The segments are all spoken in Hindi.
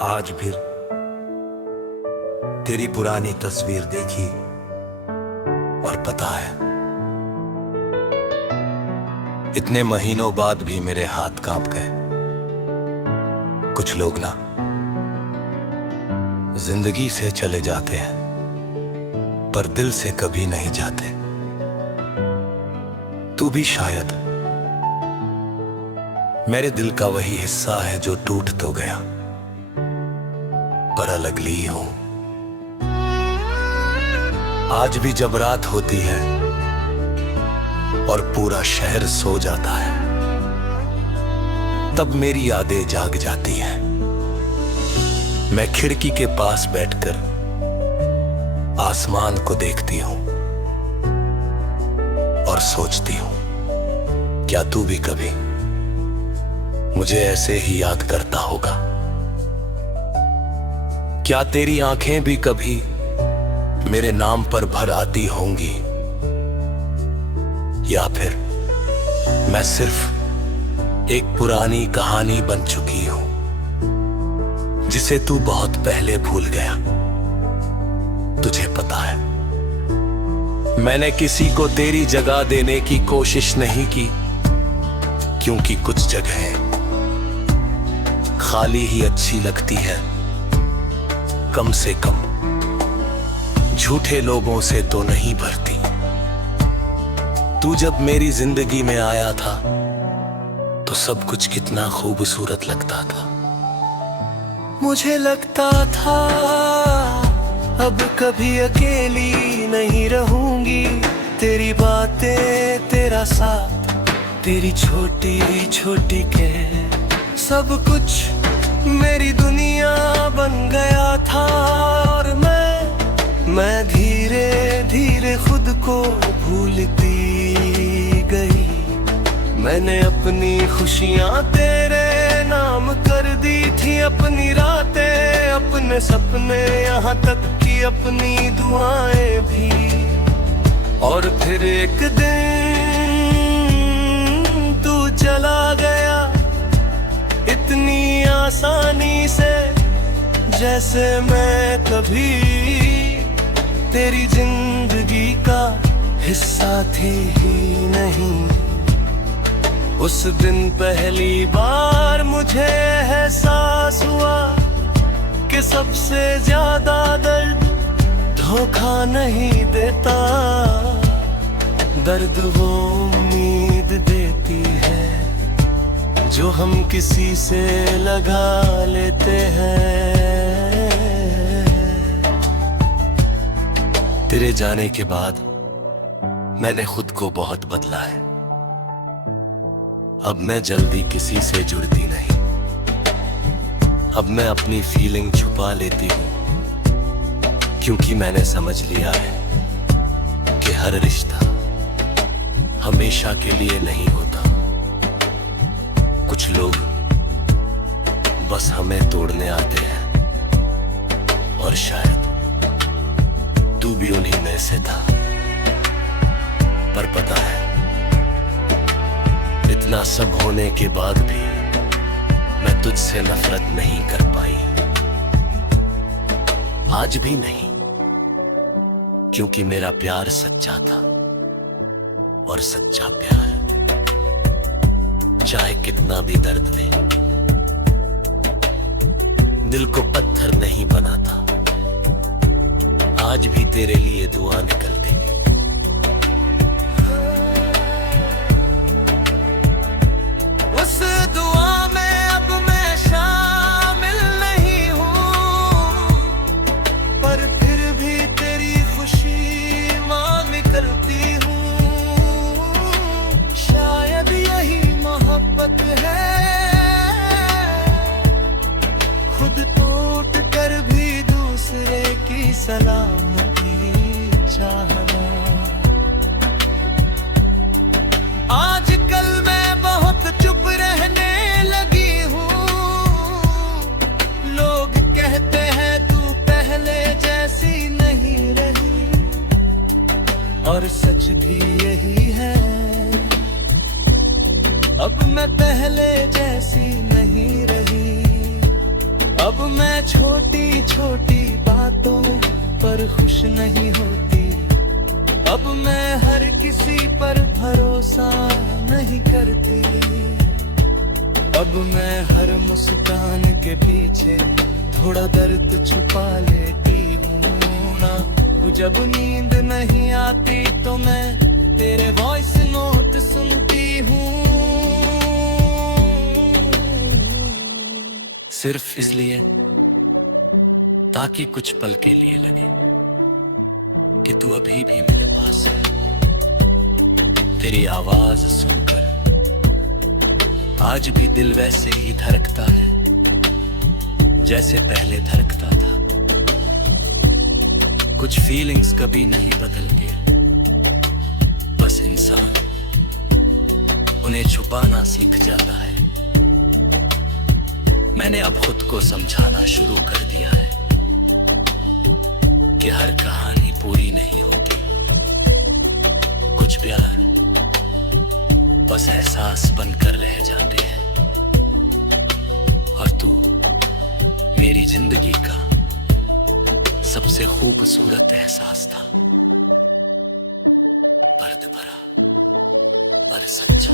आज फिर तेरी पुरानी तस्वीर देखी और पता है, इतने महीनों बाद भी मेरे हाथ कांप गए। कुछ लोग ना जिंदगी से चले जाते हैं पर दिल से कभी नहीं जाते। तू भी शायद मेरे दिल का वही हिस्सा है जो टूट तो गया पर अलग ली हूं। आज भी जब रात होती है और पूरा शहर सो जाता है, तब मेरी यादें जाग जाती हैं। मैं खिड़की के पास बैठकर आसमान को देखती हूं और सोचती हूं, क्या तू भी कभी मुझे ऐसे ही याद करता होगा? क्या तेरी आंखें भी कभी मेरे नाम पर भर आती होंगी? या फिर मैं सिर्फ एक पुरानी कहानी बन चुकी हूं जिसे तू बहुत पहले भूल गया। तुझे पता है, मैंने किसी को तेरी जगह देने की कोशिश नहीं की, क्योंकि कुछ जगहें खाली ही अच्छी लगती है। कम से कम झूठे लोगों से तो नहीं भरती। तू जब मेरी जिंदगी में आया था तो सब कुछ कितना खूबसूरत लगता था। मुझे लगता था अब कभी अकेली नहीं रहूंगी। तेरी बातें, तेरा साथ, तेरी छोटी छोटी के सब कुछ मेरी दुनिया बन गया था। और मैं धीरे धीरे खुद को भूलती गई। मैंने अपनी खुशियां तेरे नाम कर दी थी, अपनी रातें, अपने सपने, यहाँ तक कि अपनी दुआएं भी। और फिर एक दिन तू चला गया इतनी आसानी से, जैसे मैं कभी तेरी जिंदगी का हिस्सा थी ही नहीं। उस दिन पहली बार मुझे एहसास हुआ कि सबसे ज्यादा दर्द धोखा नहीं देता। दर्द वो उम्मीद देती है जो हम किसी से लगा लेते हैं। तेरे जाने के बाद मैंने खुद को बहुत बदला है। अब मैं जल्दी किसी से जुड़ती नहीं। अब मैं अपनी फीलिंग छुपा लेती हूँ, क्योंकि मैंने समझ लिया है कि हर रिश्ता हमेशा के लिए नहीं होता। कुछ लोग बस हमें तोड़ने आते हैं और शायद तू भी उन्हीं में से था। पर पता है, इतना सब होने के बाद भी मैं तुझसे नफरत नहीं कर पाई। आज भी नहीं, क्योंकि मेरा प्यार सच्चा था। और सच्चा प्यार चाहे कितना भी दर्द दे, दिल को पत्थर नहीं बनाता। आज भी तेरे लिए दुआ निकलती। उस दुआ में अब मैं शामिल नहीं हूँ, पर फिर भी तेरी खुशी मां निकलती हूँ। शायद यही मोहब्बत है, खुद टूट कर भी दूसरे की सलामती चाहना। आजकल मैं बहुत चुप रहने लगी हूँ। लोग कहते हैं तू पहले जैसी नहीं रही, और सच भी यही है। अब मैं पहले जैसी नहीं रही। अब मैं छोटी छोटी बातों पर खुश नहीं होती, अब मैं हर किसी पर भरोसा नहीं करती, अब मैं हर मुस्कान के पीछे थोड़ा दर्द छुपा लेती हूँ ना। जब नींद नहीं आती तो मैं तेरे वॉइस नोट सुनती हूँ, सिर्फ इसलिए ताकि कुछ पल के लिए लगे कि तू अभी भी मेरे पास है। तेरी आवाज सुनकर आज भी दिल वैसे ही धड़कता है जैसे पहले धड़कता था। कुछ फीलिंग्स कभी नहीं बदलती, बस इंसान उन्हें छुपाना सीख जाता है। मैंने अब खुद को समझाना शुरू कर दिया है कि हर कहानी पूरी नहीं होती, कुछ प्यार बस एहसास बनकर रह जाते हैं। और तू मेरी जिंदगी का सबसे खूबसूरत एहसास था, दर्द भरा पर सच्चा।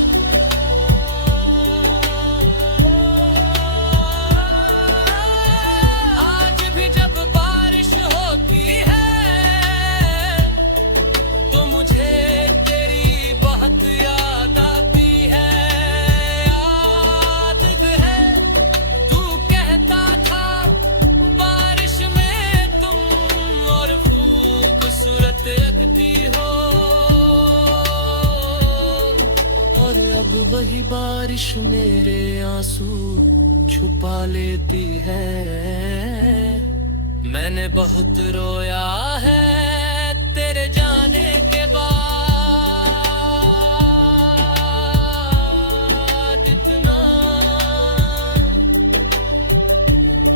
अब वही बारिश मेरे आंसू छुपा लेती है। मैंने बहुत रोया है तेरे जाने के बाद, इतना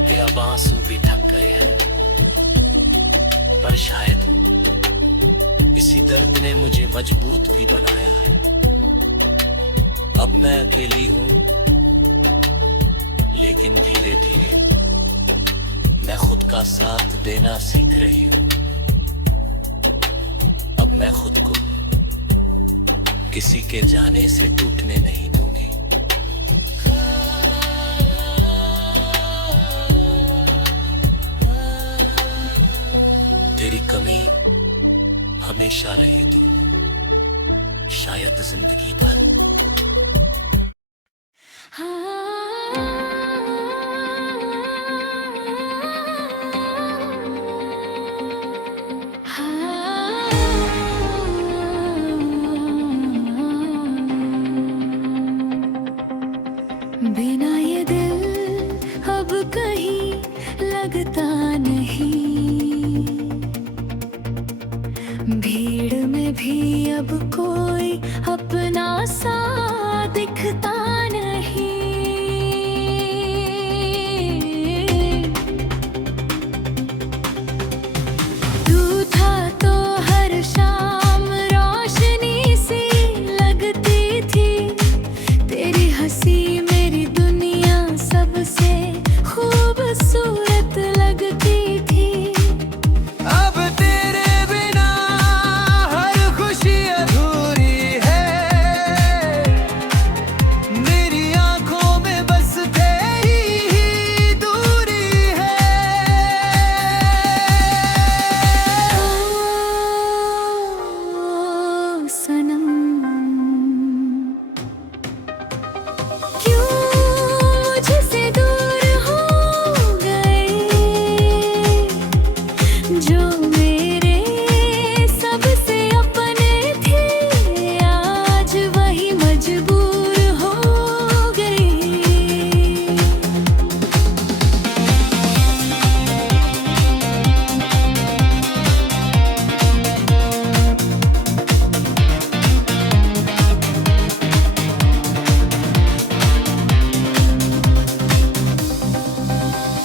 कि अब आंसू भी थक गए हैं। पर शायद इसी दर्द ने मुझे मजबूत भी बनाया है। अब मैं अकेली हूँ, लेकिन धीरे धीरे मैं खुद का साथ देना सीख रही हूँ। अब मैं खुद को किसी के जाने से टूटने नहीं दूंगी। तेरी कमी हमेशा रहेगी, शायद जिंदगी भर। बिना ये दिल अब कहीं लगता नहीं, भीड़ में भी अब कोई अपना सा दिखता नहीं। तू था तो हर शाम रोशनी सी लगती थी, तेरी हंसी सबसे खूबसूरत लगती थी। अब तेरे बिना हर खुशी अधूरी है, मेरी आंखों में बस तेरी ही दूरी है। ओ सनम, क्यों मुझसे दूर हो गए, जो मेरे सबसे अपने थे आज वही मजबूर हो गए।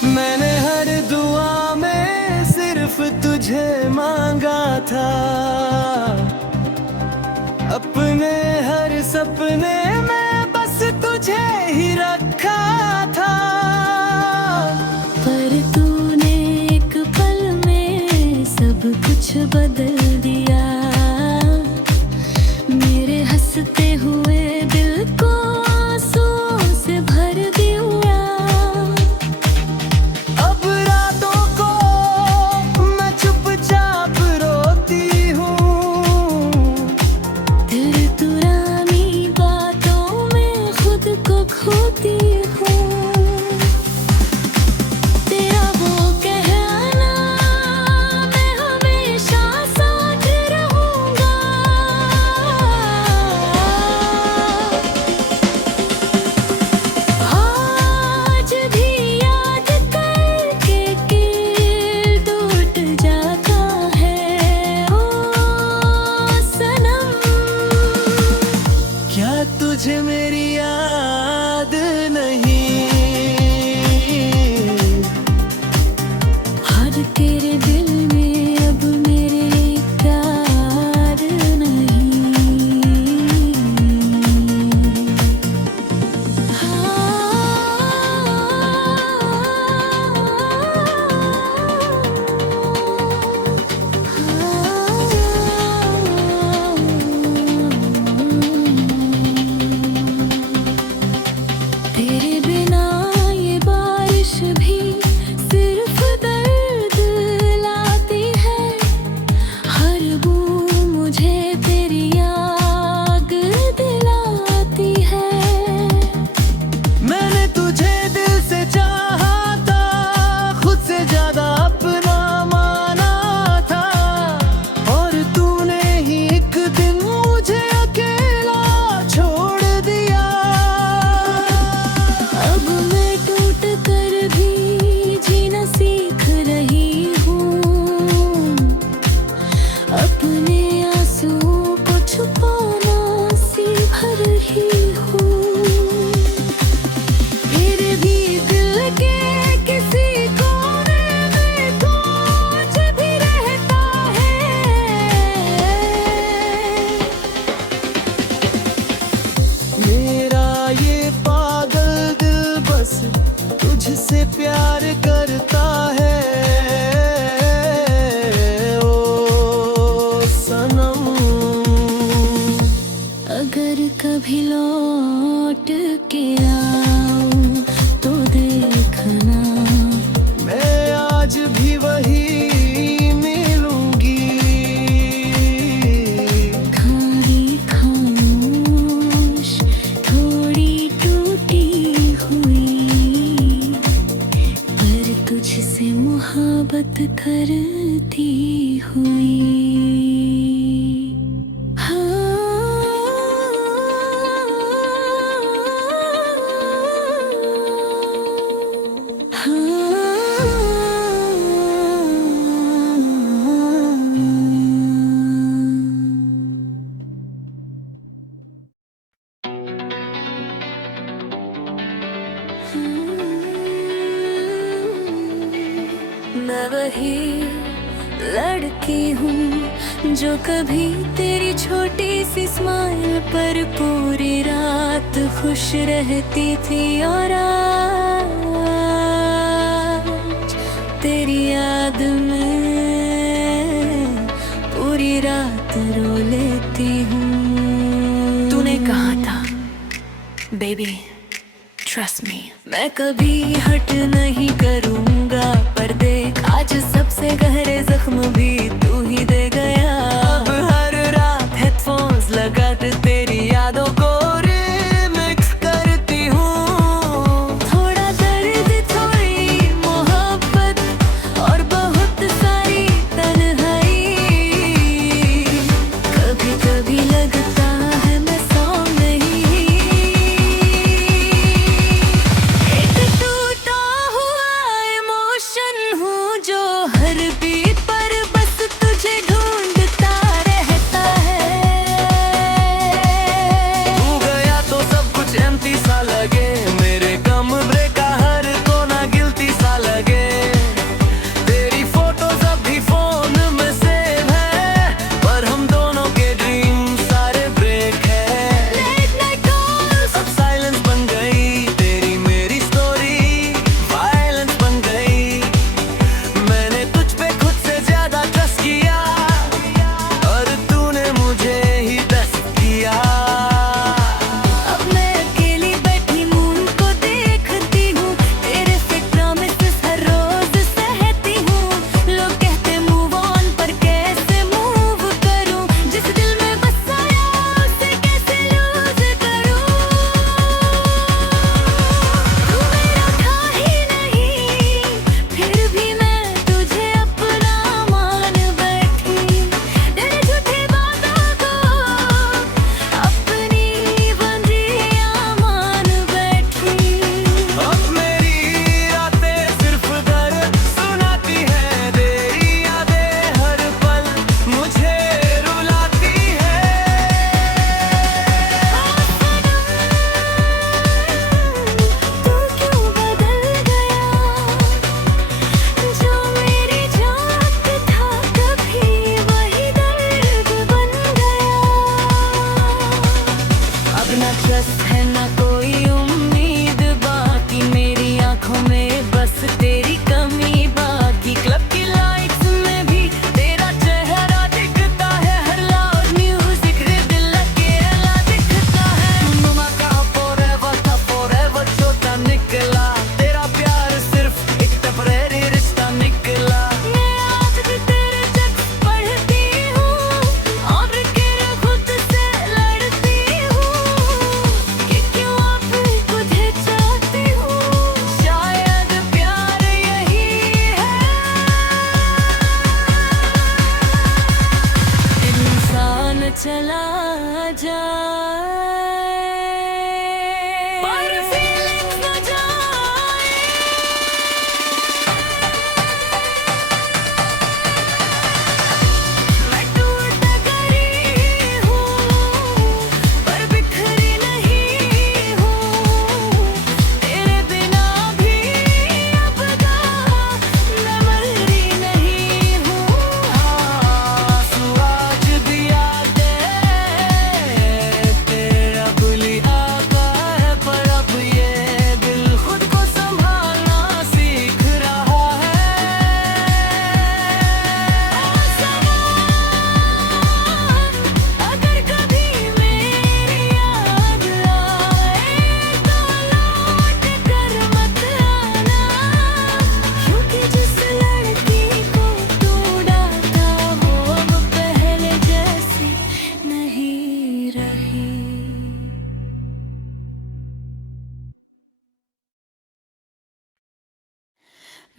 मैंने हर दुआ में सिर्फ तुझे मांगा था, अपने हर सपने में बस तुझे ही रखा था। ये पागल दिल बस तुझसे प्यार करता है ओ सनम। अगर कभी लौट के आऊं तो देखना मैं आज भी वही मिलूंगी। खाई खामोश थोड़ी टूटी हुई, पर तुझसे मोहब्बत करती हुई। मैं वही लड़की हूँ जो कभी तेरी छोटी सी स्माइल पर पूरी रात खुश रहती थी, और आज तेरी याद में पूरी रात रो लेती हूँ। तूने कहा था बेबी ट्रस्ट मी, मैं कभी हट नहीं करूँगा, पर देख आज सबसे गहरे जख्म भी तू ही दे गया। अब हर रात हेडफोन्स लगा कर तेरी यादों को रिमिक्स करती हूँ। थोड़ा दर्द थोड़ी मोहब्बत और बहुत सारी तन्हाई, कभी कभी लगता है मैं सो नहीं। एक टूटा हुआ इमोशन हूँ जो हर बीट पर बस तुझे ढूंढता रहता है। तू गया तो सब कुछ एम्प्टी सा लगे, मेरे कमरे का हर कोना गिल्टी सा लगे। तेरी फोटोज अब भी फोन में सेव है, पर हम दोनों के ड्रीम सारे ब्रेक है। Late night calls, अब साइलेंस बन गई तेरी मेरी स्टोरी, वायलेंस बन गई। मैंने तुझ पे खुद से ज्यादा ट्रस्ट किया, और तूने मुझे ही टेस्ट किया। अब मैं अकेली बैठी मुंह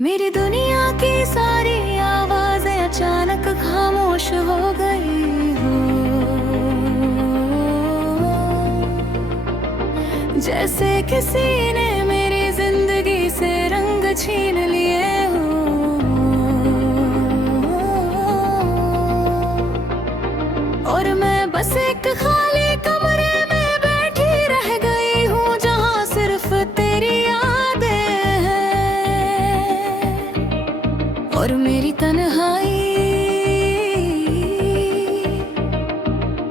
मेरी दुनिया की सारी आवाजें अचानक खामोश हो गई हो, जैसे किसी ने मेरी जिंदगी से रंग छीन लिए हो। और मैं बस एक खाली कमरे में बैठी रह गई हूँ, जहाँ सिर्फ तेरी यादें हैं और मेरी तन्हाई।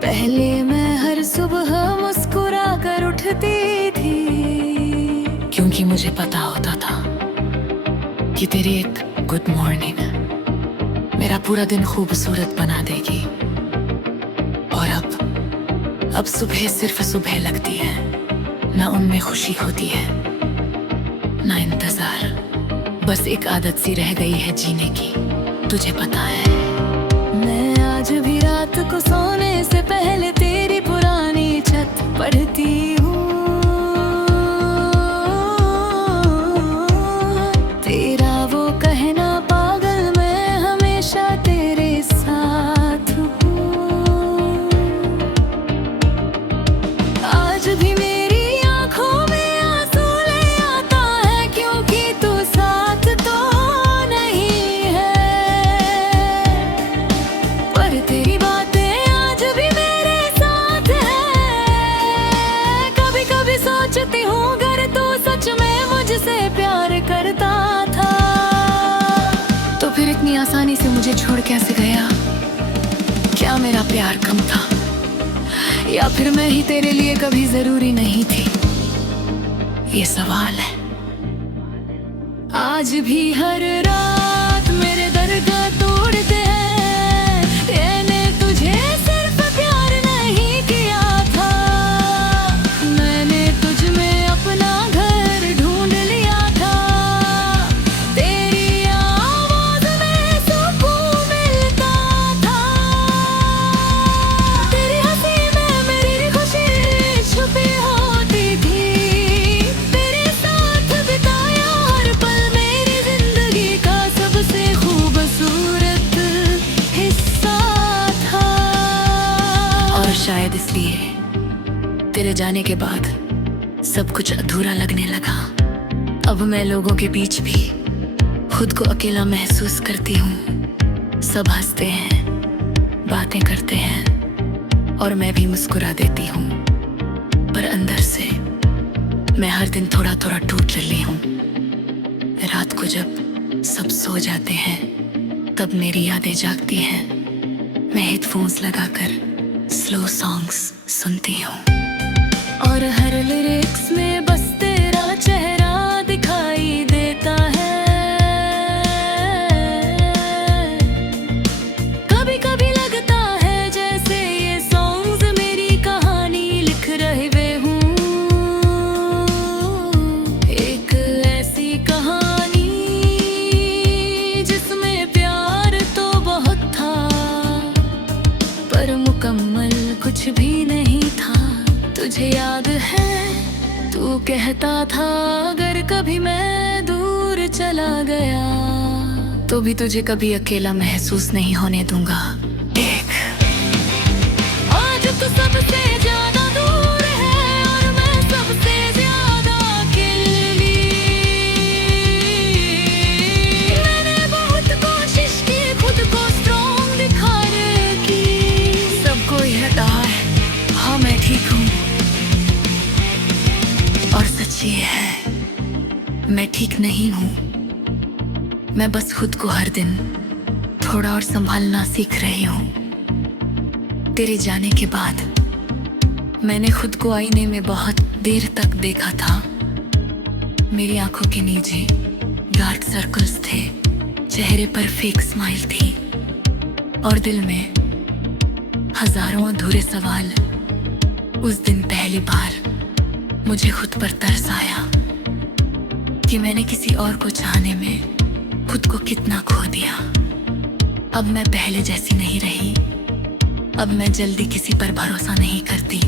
पहले मैं हर सुबह मुस्कुरा कर उठती थी, क्योंकि मुझे पता होता था कि तेरी एक गुड मॉर्निंग मेरा पूरा दिन खूबसूरत बना देगी। और अब सुबह सिर्फ सुबह लगती है, ना उनमें खुशी होती है ना इंतजार, बस एक आदत सी रह गई है जीने की, तुझे पता है। मैं आज भी रात को सोने से पहले तेरी पुरानी छत पढ़ती हूँ, तेरा वो कहना पागल मैं हमेशा तेरे साथ हूँ। आज भी मेरी आंखों में आंसू ले आता है, क्योंकि तू साथ तो नहीं है, पर तेरी बातें आज भी मेरे साथ है। कभी कभी सोचती हूँ अगर तू सच में मुझसे प्यार करता था, तो फिर इतनी आसानी से मुझे छोड़ कैसे गया? क्या मेरा प्यार कम था, या फिर मैं ही तेरे लिए कभी जरूरी नहीं थी? ये सवाल है। आज भी हर रात मेरे दर्द तोड़ते हैं, मैंने तुझे सिर्फ प्यार नहीं किया था, मैंने तुझ में अपना घर ढूंढ लिया था। तेरी आवाज में सुकून मिलता था, तेरी हंसी में मेरी खुशी छुपी होती थी, तेरे साथ बिताया हर पल मेरी जिंदगी का सबसे खूबसूरत हिस्सा था। और शायद इसलिए तेरे जाने के बाद सब कुछ अधूरा लगने लगा। अब मैं लोगों के बीच भी खुद को अकेला महसूस करती हूँ। सब हंसते हैं, बातें करते हैं और मैं भी मुस्कुरा देती हूँ, पर अंदर से मैं हर दिन थोड़ा थोड़ा टूट रही हूँ। रात को जब सब सो जाते हैं तब मेरी यादें जागती हैं। मैं हेडफोन्स लगाकर स्लो सॉन्ग्स सुनती हूँ, और हर लिरिक्स में बस तेरा चेहरा दिखाई देता है। कभी कभी लगता है जैसे ये सॉन्ग्स मेरी कहानी लिख रहे हूँ, एक ऐसी कहानी जिसमें प्यार तो बहुत था, पर मुकम्मल कुछ भी नहीं था। तुझे याद है तू कहता था अगर कभी मैं दूर चला गया तो भी तुझे कभी अकेला महसूस नहीं होने दूंगा। देख, आज तू सबसे ज्यादा दूर है और मैं सबसे ज्यादा अकेली। मैंने बहुत कोशिश की खुद को स्ट्रॉन्ग दिखाने की, सबको यह कहा है हाँ मैं ठीक हूँ, और सच ये है मैं ठीक नहीं हूँ। मैं बस खुद को हर दिन थोड़ा और संभालना सीख रही हूँ। तेरे जाने के बाद मैंने खुद को आईने में बहुत देर तक देखा था। मेरी आंखों के नीचे डार्क सर्कल्स थे, चेहरे पर फेक स्माइल थी, और दिल में हजारों अधूरे सवाल। उस दिन पहली बार मुझे खुद पर तरस आया कि मैंने किसी और को चाहने में खुद को कितना खो दिया। अब मैं पहले जैसी नहीं रही, अब मैं जल्दी किसी पर भरोसा नहीं करती,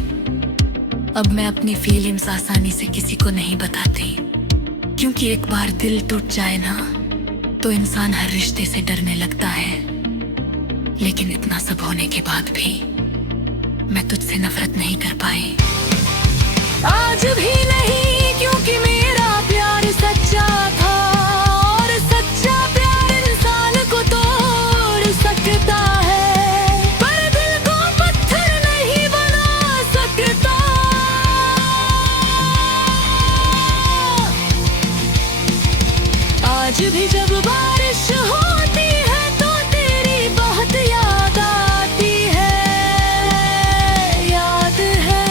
अब मैं अपनी फीलिंग्स आसानी से किसी को नहीं बताती, क्योंकि एक बार दिल टूट जाए ना तो इंसान हर रिश्ते से डरने लगता है, लेकिन इतना सब होने के बाद भी मैं तुझसे नफरत नहीं कर पाई। आज भी नहीं, क्योंकि मेरा प्यार सच्चा था, और सच्चा प्यार इंसान को तोड़ सकता है, पर दिल को पत्थर नहीं बना सकता। आज भी जब बारिश होती है तो तेरी बहुत याद आती है, याद है।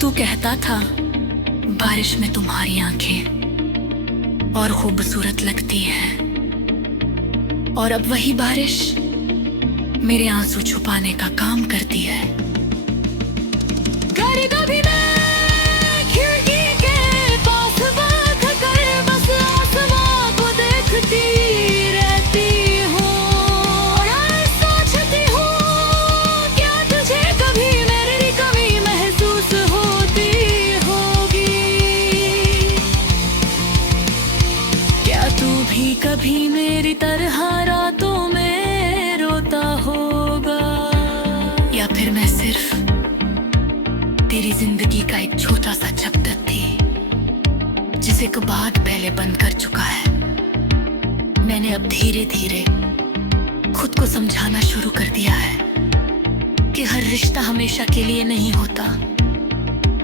तू कहता था बारिश में तुम्हारी आंखें और खूबसूरत लगती है, और अब वही बारिश मेरे आंसू छुपाने का काम करती है। कभी मैं खिड़की के पास बैठ कर बस आसमां को देखती रहती हूँ, और सोचती हूँ क्या तुझे कभी मेरी कमी महसूस होती होगी, क्या तू भी कभी मेरी तरह रातों में रोता होगा, या फिर मैं सिर्फ तेरी जिंदगी का एक छोटा सा चैप्टर थी जिसे कबाड़ पहले बंद कर चुका है। मैंने अब धीरे धीरे खुद को समझाना शुरू कर दिया है कि हर रिश्ता हमेशा के लिए नहीं होता।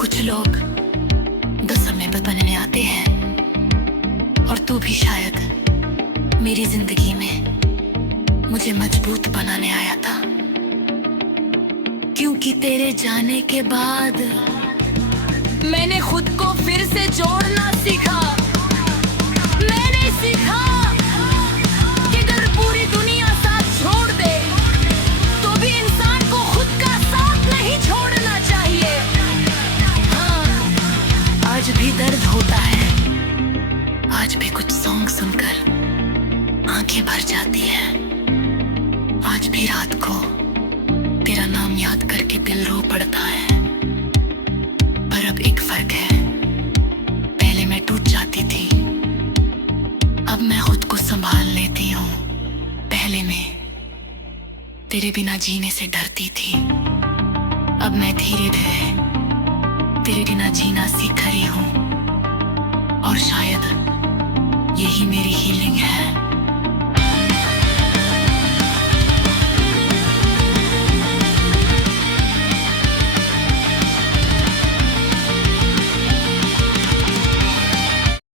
कुछ लोग 10 समय बनने आते हैं, और तू भी शायद मेरी जिंदगी में मुझे मजबूत बनाने आया था, क्योंकि तेरे जाने के बाद मैंने खुद को फिर से जोड़ना सीखा। मैंने सीखा कि अगर पूरी दुनिया साथ छोड़ दे तो भी इंसान को खुद का साथ नहीं छोड़ना चाहिए। हाँ, आज भी दर्द होता है, आज भी कुछ सॉन्ग सुनकर आंखें भर जाती है, आज भी रात को तेरा नाम याद करके दिल रो पड़ता है। पर अब एक फर्क है, पहले मैं टूट जाती थी, अब मैं खुद को संभाल लेती हूँ। पहले मैं तेरे बिना जीने से डरती थी, अब मैं धीरे धीरे तेरे बिना जीना सीख रही हूँ, और शायद यही मेरी हीलिंग है।